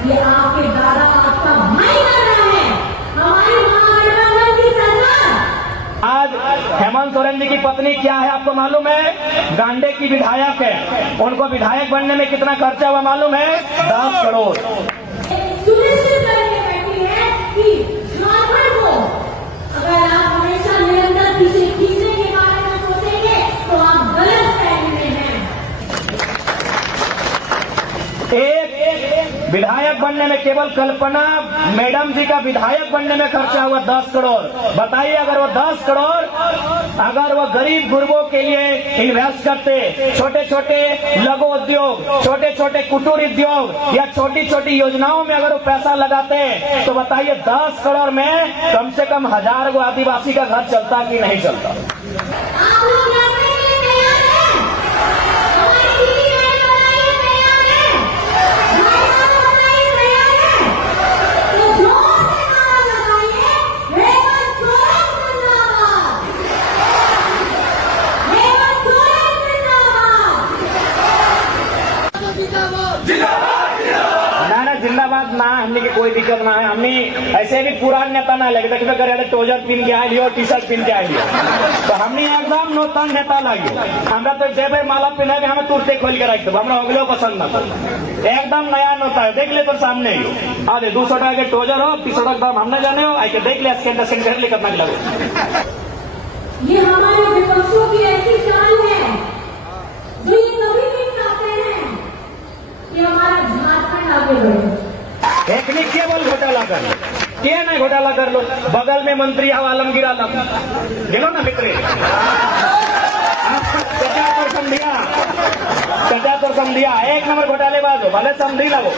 ये आपके दादा आपका भाई कर रहा है। हमारी महागठबंधन की सरकार। आज हेमंत सोरेन जी की पत्नी क्या है आपको मालूम है? गांडे की विधायक है। उनको विधायक बनने में कितना खर्चा हुआ मालूम है? 10 करोड़। सुनिश्चित करके बैठी है कि झारखंड को अगर आप हमेशा निरंतर पीछे खींचने के बारे में सोचेंगे तो आप गलत फहमी में हैं। एक विधायक बनने में केवल कल्पना मैडम जी का विधायक बनने में खर्चा हुआ 10 करोड़। बताइए अगर वो 10 करोड़ अगर वो गरीब गुरबों के लिए इन्वेस्ट करते, छोटे छोटे लघु उद्योग, छोटे छोटे कुटीर उद्योग या छोटी छोटी योजनाओं में अगर वो पैसा लगाते तो बताइए 10 करोड़ में कम से कम 1000 गो आदिवासी का घर चलता कि नहीं चलता? आप लोग लड़ने के लिए तैयार हैं? हमारी दीदी बहन बनाइए तैयार हैं? भाई साहब बनाइए तैयार हैं? तो जोर से नारा लगाइए, हेमंत सोरेन जिंदाबाद! हेमंत सोरेन जिंदाबाद! ना जिंदाबाद ना, हमने की कोई दिक्कत ना है। हमने ऐसे भी पुरान नेता ना लगे देखते करे ट्राउजर पहन के आये टी शर्ट पहन के आये तो हमने एकदम नौतन नेता लगे। हमरा तो जेब माला पहना के हमें तुरते खोल के रख दो, हमरा अगलो पसंद ना। एकदम नया नौता है, देख ले तो सामने ही अरे 200 टका के ट्राउजर हो, टी शर्ट दाम हमने जाने हो, आई के देख ले स्कैन कर ले कितना लगे। ये हमारे विपक्षों की ऐसी चाल है जो ये कभी नहीं चाहते हैं कि हमारा झारखंड आगे बढ़े। टेक्निक केवल घोटाला कर लो, के नहीं घोटाला कर लो। बगल में मंत्री आओ आलमगीर आलम गेलो ना मित्रे, सजा तो समझिया 1 नंबर घोटालेबाज हो, भले समझी लगो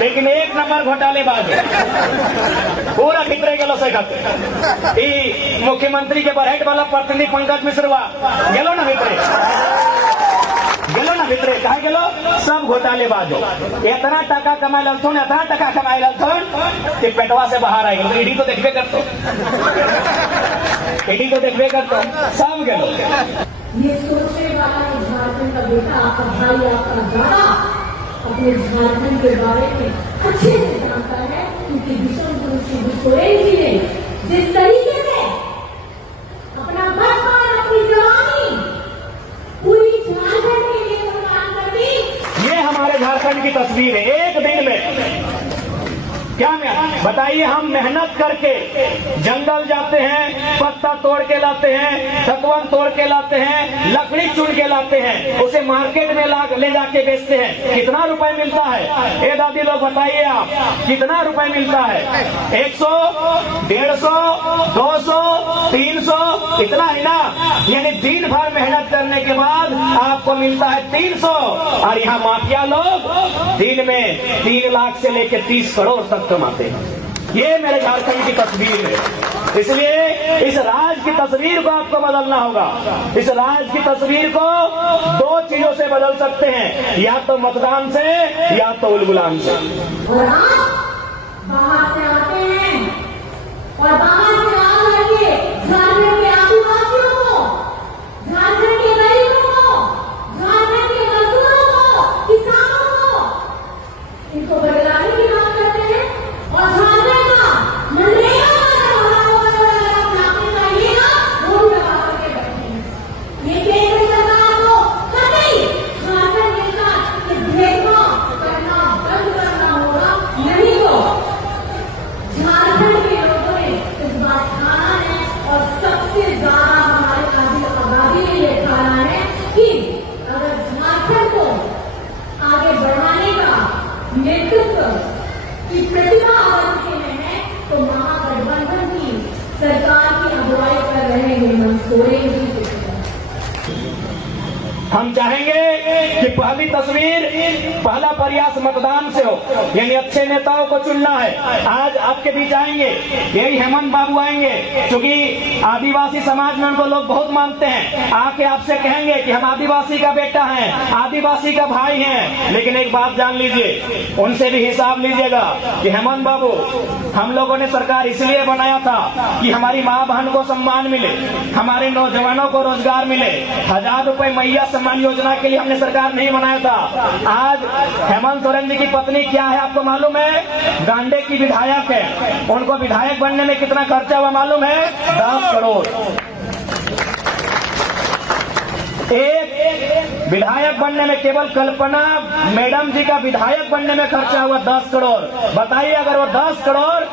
लेकिन 1 नंबर घोटालेबाज हो। पूरा भितरे गेलो से मुख्यमंत्री के बरहेट वाला प्रतिनिधि पंकज मिश्रवा गेलो ना भितरे, गेलो ना भितरे कहा गेलो, सब घोटालेबाज हो। इतना टका कमाए ललथुन, इतना टका कमाए ललथुन कि पेटवा से बाहर आई गए। ईडी तो देखबे करतो, ईडी तो देखबे करतो, सब गेलो। ये सोचने वाला कि झारखंड का बेटा आपका भाई आपका दादा अपने झारखंड के बारे में अच्छे से जानता है, क्योंकि विषम गुरु श्री सोरेन जी ने जिस तरीके से अपना बचपन अपनी जवानी पूरी झारखंड के लिए कुर्बान कर दी। ये हमारे झारखंड की तस्वीर है। एक दिन में क्या बताइए, हम मेहनत करके जंगल जाते हैं, पत्ता तोड़ के लाते हैं, ठकवन तोड़ के लाते हैं, लकड़ी चुन के लाते हैं, उसे मार्केट में ले जाके बेचते हैं। कितना रुपए मिलता है? ए दादी लोग बताइए आप, कितना रुपए मिलता है? 100, 150, 200, 300 इतना है ना। यानी दिन भर मेहनत करने के बाद आपको मिलता है 300। और यहाँ माफिया लोग दिन में 3 लाख से लेकर 30 करोड़ तक कमाते हैं। ये मेरे झारखंड की तस्वीर है। इसलिए इस राज की तस्वीर को आपको बदलना होगा। इस राज की तस्वीर को 2 चीजों से बदल सकते हैं, या तो मतदान से या तो उलगुलान से। और आप बाहर से आते हैं और बाहर से आ करके झारखंड के आदिवासियों को, झारखंड के गरीबों को, झारखंड के मजदूरों को, किसानों को, इनको बदलाने की बात करते हैं। और झारखंड का मनरेगा ये केंद्र सरकार को कभी झारखंड के साथ भेदभाव करना बंद करना होगा, नहीं तो झारखंड के लोगों ने इस बार ठाना है और सबसे ज्यादा हमारे आबादी ने ये ठाना है कि अगर झारखंड को आगे बढ़ाने का नेतृत्व की प्रतिभा अवश्य में है तो महागठबंधन की सरकार की अगुवाई कर रहे हेमंत सोरेन जी। हम चाहेंगे कि पहली तस्वीर, पहला प्रयास मतदान से हो, यानी अच्छे नेताओं को चुनना है। आज आपके बीच आएंगे, यही हेमंत बाबू आएंगे, क्योंकि आदिवासी समाज में उनको लोग बहुत मानते हैं। आके आपसे कहेंगे कि हम आदिवासी का बेटा हैं, आदिवासी का भाई हैं। लेकिन एक बात जान लीजिए, उनसे भी हिसाब लीजिएगा कि हेमंत बाबू, हम लोगों ने सरकार इसलिए बनाया था कि हमारी माँ बहन को सम्मान मिले, हमारे नौजवानों को रोजगार मिले। 1000 रुपए मैया सम्मान योजना के लिए हमने सरकार नहीं नहीं बनाया था। आज हेमंत सोरेन जी की पत्नी क्या है आपको मालूम है? गांडे की विधायक है। उनको विधायक बनने में कितना खर्चा हुआ मालूम है? 10 करोड़। एक विधायक बनने में केवल कल्पना मैडम जी का विधायक बनने में खर्चा हुआ 10 करोड़। बताइए अगर वो 10 करोड़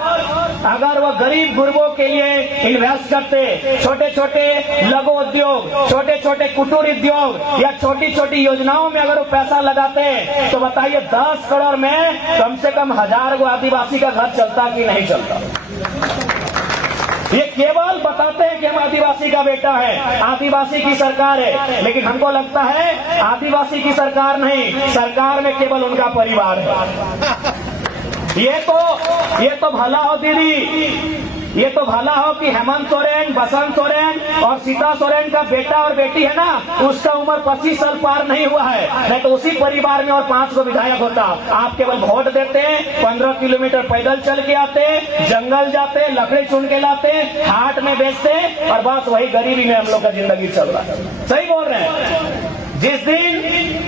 अगर वो गरीब गुरबों के लिए इन्वेस्ट करते, छोटे छोटे लघु उद्योग, छोटे छोटे कुटीर उद्योग या छोटी छोटी योजनाओं में अगर वो पैसा लगाते, तो बताइए 10 करोड़ में कम से कम 1000 को आदिवासी का घर चलता कि नहीं चलता? ये केवल बताते हैं कि हम आदिवासी का बेटा है, आदिवासी की सरकार है, लेकिन हमको लगता है आदिवासी की सरकार नहीं, सरकार में केवल उनका परिवार है। ये तो भला हो दीदी, ये तो भला हो कि हेमंत सोरेन, बसंत सोरेन और सीता सोरेन का बेटा और बेटी है ना, उसका उम्र 25 साल पार नहीं हुआ है, नहीं तो उसी परिवार में और 5 को विधायक होता। आप केवल वोट देते, 15 किलोमीटर पैदल चल के आते, जंगल जाते, लकड़ी चुन के लाते, हाट में बेचते और बस वही गरीबी में हम लोग का जिंदगी चल रहा है। सही बोल रहे हैं। जिस दिन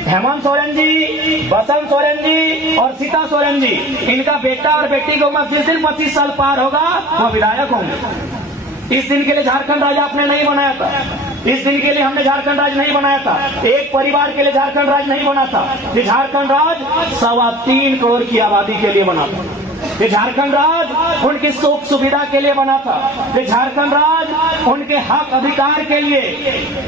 हेमंत सोरेन जी, बसंत सोरेन जी और सीता सोरेन जी, इनका बेटा और बेटी की उम्र जिस दिन 25 साल पार होगा, वो विधायक होंगे। इस दिन के लिए झारखंड राज्य आपने नहीं बनाया था, इस दिन के लिए हमने झारखंड राज्य नहीं बनाया था, एक परिवार के लिए झारखंड राज्य नहीं बना था। ये झारखंड राज्य 3.25 करोड़ की आबादी के लिए बना था। ये झारखंड राज उनकी सुख सुविधा के लिए बना था। ये झारखंड राज उनके हक अधिकार के लिए,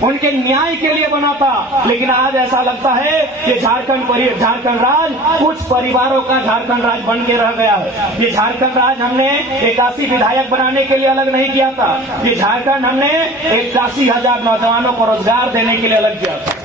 उनके न्याय के लिए बना था। लेकिन आज ऐसा लगता है कि झारखंड राज कुछ परिवारों का झारखंड राज बन के रह गया है। ये झारखंड राज हमने 81 विधायक बनाने के लिए अलग नहीं किया था। ये झारखंड हमने 81,000 नौजवानों को रोजगार देने के लिए अलग किया था।